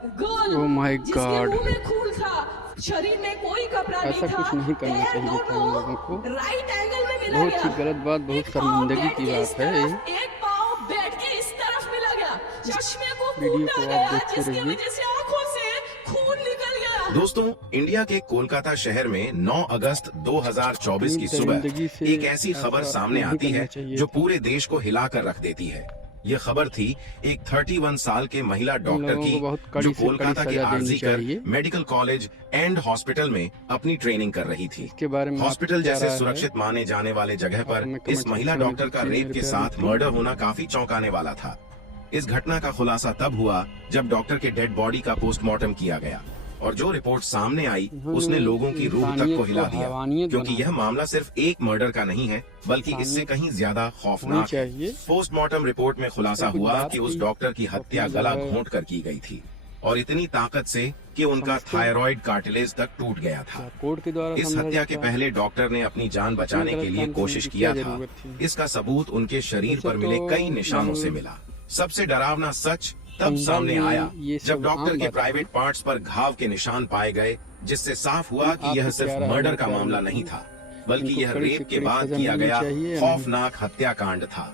Girl oh my जिसके God, मुंह में खून था, शरीर में कोई कपड़ा नहीं ऐसा था, कुछ नहीं करना पैर चाहिए था इन लोगों को। दोनों राइट एंगल में मिला बहुत गया, ही गलत बात, बहुत एक पाँव शर्मिंदगी बेड की के इस बात है ये। तरफ, एक पाँव बेड के इस तरफ मिला गया, चश्मे को वीडियो कूटा को आप गया देखते जिसकी रहिए। वजह से आंखों से खून निकल गया। दोस्तों, इंडिया के कोलकाता शहर में 9 अगस्त 2024 की सुबह दरिंदगी से एक ऐसी खबर ऐसा सामने नहीं आती करना है चाहिए जो था। पूरे देश को हिलाकर रख देती है। यह खबर थी एक 31 साल के महिला डॉक्टर लोगों की को बहुत कड़ी जो से कड़ी कोलकाता के सजा देनी आरजी चाहिए। कर मेडिकल कॉलेज एंड हॉस्पिटल में अपनी ट्रेनिंग कर रही थी। इसके बारे में हॉस्पिटल आपको क्या जैसे राय है? सुरक्षित माने जाने वाले जगह पर हमें इस कमेंट महिला सेक्शन में डॉक्टर का दीजिए, रेप के मेरे साथ प्यारे मर्डर होना काफी चौंकाने वाला था। इस घटना का खुलासा तब हुआ जब डॉक्टर के डेड बॉडी का पोस्टमार्टम किया गया और जो रिपोर्ट सामने आई उसने लोगों की रूह तक को हिला दिया, क्योंकि यह मामला सिर्फ एक मर्डर का नहीं है बल्कि इससे कहीं ज्यादा खौफनाक है। पोस्टमार्टम रिपोर्ट में खुलासा हुआ कि उस डॉक्टर की हत्या गला घोंट कर की गई थी और इतनी ताकत से कि उनका थायराइड कार्टिलेज तक टूट गया था। कोर्ट के द्वारा इस हत्या के पहले डॉक्टर ने अपनी जान बचाने के लिए कोशिश किया था। इसका सबूत उनके शरीर पर मिले कई निशानों से मिला। सबसे डरावना सच तब सामने आया जब डॉक्टर के प्राइवेट पार्ट्स पर घाव के निशान पाए गए, जिससे साफ हुआ कि यह सिर्फ मर्डर का मामला नहीं था बल्कि यह रेप के बाद किया गया खौफनाक हत्याकांड था।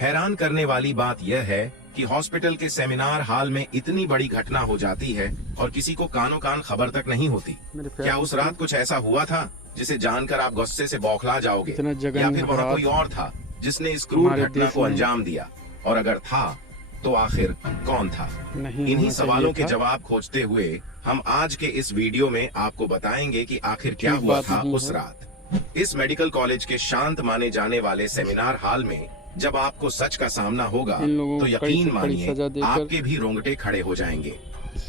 हैरान करने वाली बात यह है कि हॉस्पिटल के सेमिनार हॉल में इतनी बड़ी घटना हो जाती है और किसी को कानों कान खबर तक नहीं होती। क्या उस रात कुछ ऐसा हुआ था जिसे जानकर आप गुस्से से बौखला जाओगे, या फिर वहाँ कोई और था जिसने इस क्रूर घटना को अंजाम दिया, और अगर था तो आखिर कौन था? इन्हीं सवालों के जवाब खोजते हुए हम आज के इस वीडियो में आपको बताएंगे कि आखिर क्या हुआ था उस रात। इस मेडिकल कॉलेज के शांत माने जाने वाले सेमिनार हॉल में जब आपको सच का सामना होगा तो यकीन मानिए आपके भी रोंगटे खड़े हो जाएंगे।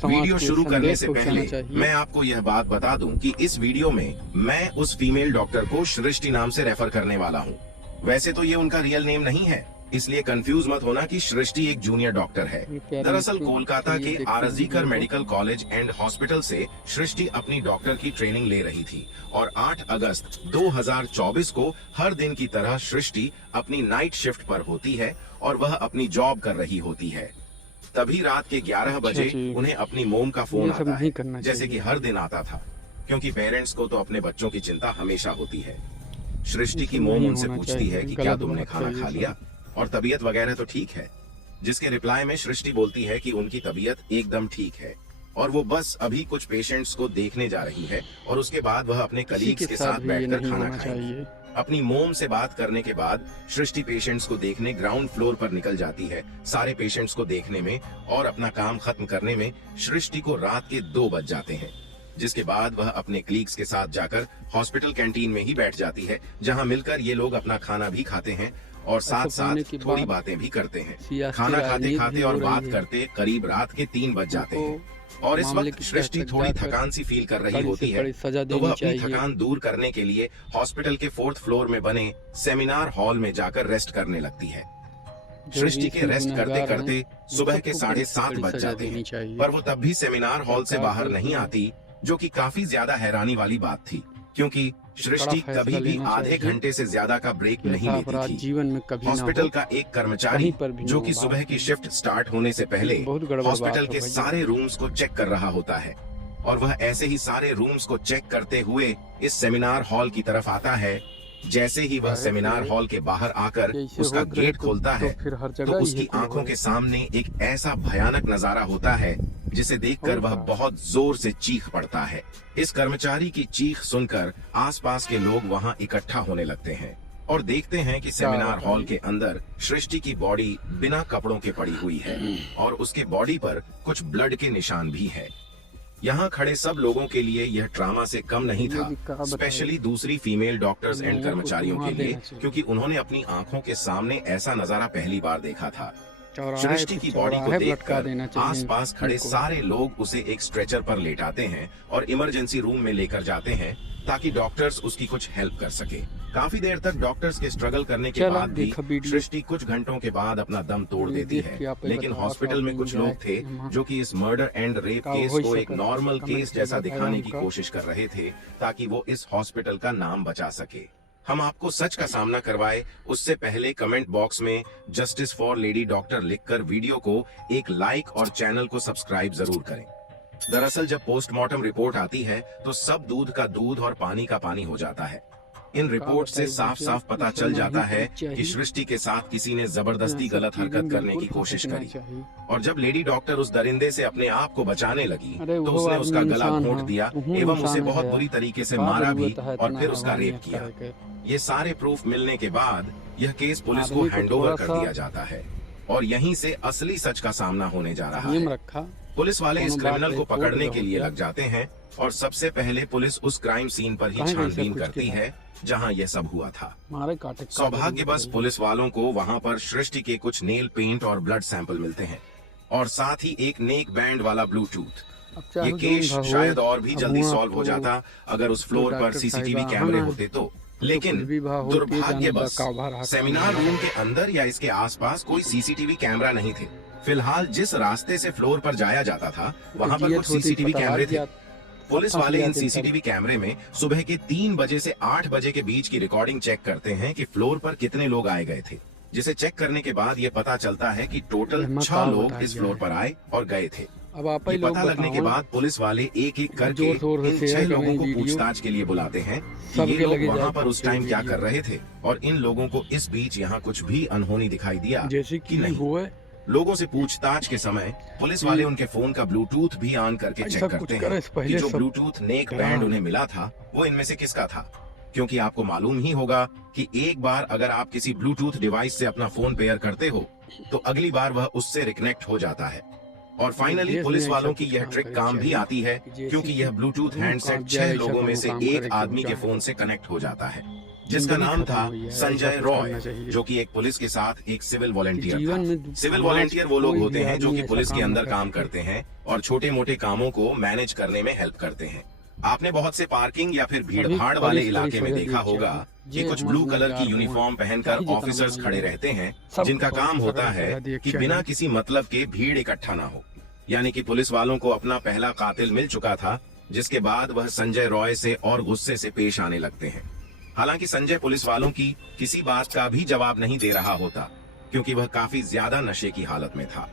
वीडियो शुरू करने से पहले मैं आपको यह बात बता दूं कि इस वीडियो में मैं उस फीमेल डॉक्टर को सृष्टि नाम से रेफर करने वाला हूं। वैसे तो ये उनका रियल नेम नहीं है, इसलिए कंफ्यूज मत होना कि सृष्टि एक जूनियर डॉक्टर है। दरअसल कोलकाता के RG Kar medical college and hospital से सृष्टि अपनी डॉक्टर की ट्रेनिंग ले रही थी और 8 अगस्त 2024 को हर दिन की तरह सृष्टि अपनी नाइट शिफ्ट पर होती है और वह अपनी जॉब कर रही होती है। तभी रात के 11 बजे उन्हें अपनी मोम का फोन आता है, जैसे कि हर दिन आता था, क्योंकि पेरेंट्स को तो अपने बच्चों की चिंता हमेशा होती है। सृष्टि की मोम उनसे पूछती है कि क्या तुमने खाना खा लिया और तबीयत वगैरह तो ठीक है, जिसके रिप्लाई में सृष्टि बोलती है कि उनकी तबीयत एकदम ठीक है और वो बस अभी कुछ पेशेंट्स को देखने जा रही है और उसके बाद वह अपने कलीग्स के साथ बैठकर खाना खाएगी। अपनी मोम से बात करने के बाद सृष्टि पेशेंट्स को देखने ग्राउंड फ्लोर पर निकल जाती है। सारे पेशेंट्स को देखने में और अपना काम खत्म करने में सृष्टि को रात के 2 बज जाते हैं, जिसके बाद वह अपने कलीग्स के साथ जाकर हॉस्पिटल कैंटीन में ही बैठ जाती है, जहां मिलकर ये लोग अपना खाना भी खाते हैं और साथ साथ थोड़ी बातें भी करते हैं। खाना खाते खाते और बात करते करीब रात के 3 बज जाते हैं और इस वक्त सृष्टि थोड़ी थकान सी फील कर रही होती है, तो वह अपनी थकान दूर करने के लिए हॉस्पिटल के 4th फ्लोर में बने सेमिनार हॉल में जाकर रेस्ट करने लगती है। सृष्टि के रेस्ट करते करते सुबह के 7:30 बज जाते हैं, पर वो तब भी सेमिनार हॉल से बाहर नहीं आती, जो कि काफी ज्यादा हैरानी वाली बात थी, क्योंकि सृष्टि कभी भी आधे घंटे से ज्यादा का ब्रेक नहीं लेती थी। जीवन में कभी हॉस्पिटल का एक कर्मचारी जो कि सुबह की शिफ्ट स्टार्ट होने से पहले हॉस्पिटल के सारे रूम्स को चेक कर रहा होता है और वह ऐसे ही सारे रूम्स को चेक करते हुए इस सेमिनार हॉल की तरफ आता है। जैसे ही वह सेमिनार हॉल के बाहर आकर उसका गेट खोलता है तो उसकी आंखों के सामने एक ऐसा भयानक नजारा होता है जिसे देखकर वह बहुत जोर से चीख पड़ता है। इस कर्मचारी की चीख सुनकर आसपास के लोग वहां इकट्ठा होने लगते हैं और देखते हैं कि सेमिनार हॉल के अंदर सृष्टि की बॉडी बिना कपड़ों के पड़ी हुई है और उसके बॉडी पर कुछ ब्लड के निशान भी है। यहाँ खड़े सब लोगों के लिए यह ट्रामा से कम नहीं था, स्पेशली दूसरी फीमेल डॉक्टर्स एंड कर्मचारियों के लिए, क्योंकि उन्होंने अपनी आंखों के सामने ऐसा नजारा पहली बार देखा था। सृष्टि की बॉडी को देखकर आसपास खड़े सारे लोग उसे एक स्ट्रेचर पर लेटाते हैं और इमरजेंसी रूम में लेकर जाते हैं ताकि डॉक्टर्स उसकी कुछ हेल्प कर सके। काफी देर तक डॉक्टर्स के स्ट्रगल करने के बाद भी सृष्टि कुछ घंटों के बाद अपना दम तोड़ देती है, लेकिन हॉस्पिटल में कुछ लोग थे जो कि इस मर्डर एंड रेप केस को एक नॉर्मल केस जैसा दिखाने की कोशिश कर रहे थे ताकि वो इस हॉस्पिटल का नाम बचा सके। हम आपको सच का सामना करवाए उससे पहले कमेंट बॉक्स में जस्टिस फॉर लेडी डॉक्टर लिखकर वीडियो को एक लाइक और चैनल को सब्सक्राइब जरूर करें। दरअसल जब पोस्टमार्टम रिपोर्ट आती है तो सब दूध का दूध और पानी का पानी हो जाता है। इन रिपोर्ट से साफ साफ पता चल जाता है कि सृष्टि के साथ किसी ने जबरदस्ती गलत हरकत करने की कोशिश करी, और जब लेडी डॉक्टर उस दरिंदे से अपने आप को बचाने लगी तो उसने उसका गला घोंट दिया एवं उसे बहुत बुरी तरीके से मारा भी और फिर उसका रेप किया। ये सारे प्रूफ मिलने के बाद यह केस पुलिस को हैंडओवर कर दिया जाता है और यहीं से असली सच का सामना होने जा रहा है। पुलिस वाले इस क्रिमिनल को पकड़ने के लिए लग जाते हैं और सबसे पहले पुलिस उस क्राइम सीन पर ही छानबीन करती है जहां यह सब हुआ था। सौभाग्यवश पुलिस वालों को वहां पर सृष्टि के कुछ नेल पेंट और ब्लड सैंपल मिलते हैं और साथ ही एक नेक बैंड वाला ब्लूटूथ। ये केस शायद और भी जल्दी सॉल्व हो जाता अगर उस फ्लोर पर सीसीटीवी कैमरे होते तो, लेकिन दुर्भाग्यवश सेमिनार रूम के अंदर या इसके आसपास कोई सीसीटीवी कैमरा नहीं थे। फिलहाल जिस रास्ते से फ्लोर पर जाया जाता था वहां पर कुछ सीसीटीवी कैमरे थे। पुलिस वाले इन सीसीटीवी कैमरे में सुबह के 3 बजे से 8 बजे के बीच की रिकॉर्डिंग चेक करते हैं कि फ्लोर पर कितने लोग आए गए थे, जिसे चेक करने के बाद ये पता चलता है कि टोटल 6 लोग इस फ्लोर पर आए और गए थे। ये पता लगने के बाद पुलिस वाले एक एक करके इन 6 लोगों को पूछताछ के लिए बुलाते हैं कि ये लोग वहाँ पर उस टाइम क्या कर रहे थे और इन लोगों को इस बीच यहाँ कुछ भी अनहोनी दिखाई दिया कि नहीं। लोगों से पूछताछ के समय पुलिस वाले उनके फोन का ब्लूटूथ भी ऑन करके चेक करते हैं कि जो ब्लूटूथ नेक बैंड उन्हें मिला था वो इनमें से किसका था, क्योंकि आपको मालूम ही होगा कि एक बार अगर आप किसी ब्लूटूथ डिवाइस से अपना फोन पेयर करते हो तो अगली बार वह उससे रिकनेक्ट हो जाता है। और फाइनली पुलिस वालों की यह ट्रिक काम भी आती है क्योंकि यह ब्लूटूथ हैंडसेट 6 लोगों में से एक आदमी के फोन से कनेक्ट हो जाता है जिसका नाम था संजय रॉय, जो कि एक पुलिस के साथ एक सिविल वॉलंटियर था। सिविल वॉलंटियर वो लोग होते हैं जो कि पुलिस के अंदर काम करते हैं और छोटे मोटे कामों को मैनेज करने में हेल्प करते हैं। आपने बहुत से पार्किंग या फिर भीड़ भाड़ वाले इलाके में देखा होगा कि कुछ ब्लू कलर की यूनिफॉर्म पहनकर ऑफिसर्स खड़े रहते हैं जिनका काम होता है कि बिना किसी मतलब के भीड़ इकट्ठा ना हो। यानी कि पुलिस वालों को अपना पहला कातिल मिल चुका था, जिसके बाद वह संजय रॉय से और गुस्से से पेश आने लगते हैं। हालांकि संजय पुलिस वालों की किसी बात का भी जवाब नहीं दे रहा होता क्योंकि वह काफी ज्यादा नशे की हालत में था।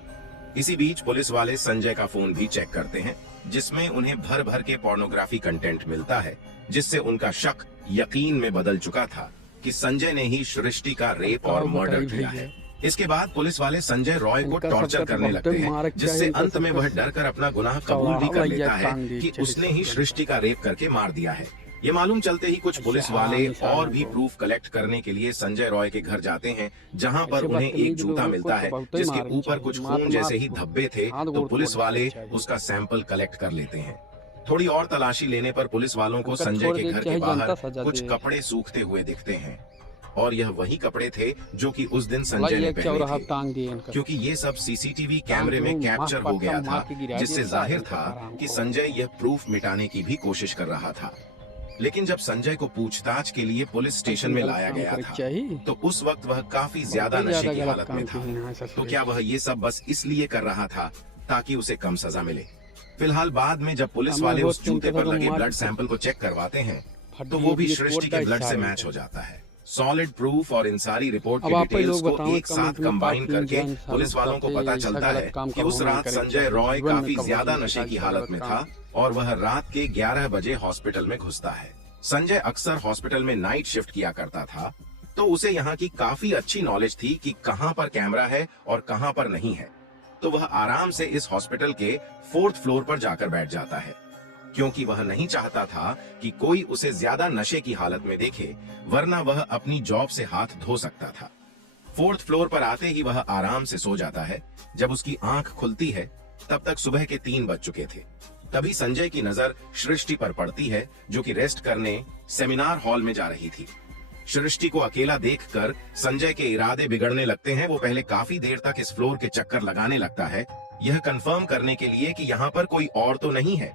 इसी बीच पुलिस वाले संजय का फोन भी चेक करते हैं जिसमें उन्हें भर भर के पोर्नोग्राफी कंटेंट मिलता है, जिससे उनका शक यकीन में बदल चुका था कि संजय ने ही सृष्टि का रेप और मर्डर किया है। इसके बाद पुलिस वाले संजय रॉय को टॉर्चर करने लगते हैं, जिससे अंत में वह डरकर अपना गुनाह कबूल भी कर लेता है कि उसने ही सृष्टि का रेप करके मार दिया है। ये मालूम चलते ही कुछ पुलिस वाले और भी प्रूफ कलेक्ट करने के लिए संजय रॉय के घर जाते हैं, जहां पर उन्हें एक जूता मिलता है जिसके ऊपर कुछ खून जैसे ही धब्बे थे, तो पुलिस वाले उसका सैंपल कलेक्ट कर लेते हैं। थोड़ी और तलाशी लेने पर पुलिस वालों को संजय के घर के बाहर कुछ कपड़े सूखते हुए दिखते हैं और यह वही कपड़े थे जो कि उस दिन संजय ने पहने थे, क्योंकि ये सब सीसीटीवी कैमरे में कैप्चर हो गया था, जिससे जाहिर था कि संजय यह प्रूफ मिटाने की भी कोशिश कर रहा था। लेकिन जब संजय को पूछताछ के लिए पुलिस स्टेशन में लाया गया था तो उस वक्त वह काफी ज्यादा नशे की हालत में था। तो क्या वह ये सब बस इसलिए कर रहा था ताकि उसे कम सजा मिले? फिलहाल बाद में जब पुलिस वाले उस जूते पर लगे ब्लड सैंपल को चेक करवाते हैं तो वो भी सृष्टि के ब्लड से मैच हो जाता है। सॉलिड प्रूफ और इन सारी रिपोर्ट के डिटेल्स को एक साथ कंबाइन करके पुलिस वालों को पता चलता है कि उस रात संजय रॉय काफी ज्यादा नशे की हालत में था और वह रात के 11 बजे हॉस्पिटल में घुसता है। संजय अक्सर हॉस्पिटल में नाइट शिफ्ट किया करता था, तो उसे यहाँ की काफी अच्छी नॉलेज थी कि कहाँ पर कैमरा है और कहाँ पर नहीं है। तो वह आराम से इस हॉस्पिटल के 4th फ्लोर पर जाकर बैठ जाता है, क्योंकि वह नहीं चाहता था कि कोई उसे ज्यादा नशे की हालत में देखे, वरना वह अपनी जॉब से हाथ धो सकता था। 4th फ्लोर पर आते ही वह आराम से सो जाता है। जब उसकी आंख खुलती है तब तक सुबह के 3 बज चुके थे। तभी संजय की नजर सृष्टि पर पड़ती है, जो कि रेस्ट करने सेमिनार हॉल में जा रही थी। सृष्टि को अकेला देखकर संजय के इरादे बिगड़ने लगते हैं। वो पहले काफी देर तक इस फ्लोर के चक्कर लगाने लगता है, यह कंफर्म करने के लिए कि यहाँ पर कोई और तो नहीं है।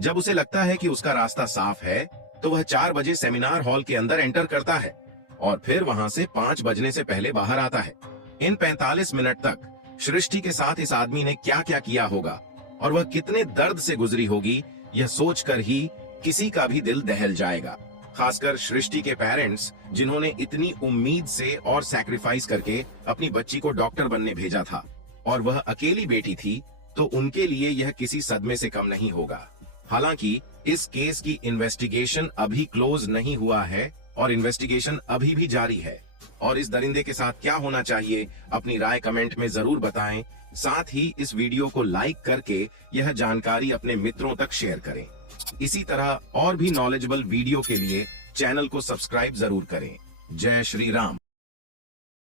जब उसे लगता है कि उसका रास्ता साफ है तो वह 4 बजे सेमिनार हॉल के अंदर एंटर करता है और फिर वहां से 5 बजने से पहले बाहर आता है। इन 45 मिनट तक सृष्टि के साथ इस आदमी ने क्या क्या किया होगा और वह कितने दर्द से गुजरी होगी, यह सोचकर ही किसी का भी दिल दहल जाएगा। खासकर सृष्टि के पेरेंट्स, जिन्होंने इतनी उम्मीद से और सैक्रिफाइस करके अपनी बच्ची को डॉक्टर बनने भेजा था, और वह अकेली बेटी थी, तो उनके लिए यह किसी सदमे से कम नहीं होगा। हालांकि इस केस की इन्वेस्टिगेशन अभी क्लोज नहीं हुआ है और इन्वेस्टिगेशन अभी भी जारी है। और इस दरिंदे के साथ क्या होना चाहिए, अपनी राय कमेंट में जरूर बताएं। साथ ही इस वीडियो को लाइक करके यह जानकारी अपने मित्रों तक शेयर करें। इसी तरह और भी नॉलेजेबल वीडियो के लिए चैनल को सब्सक्राइब जरूर करें। जय श्री राम।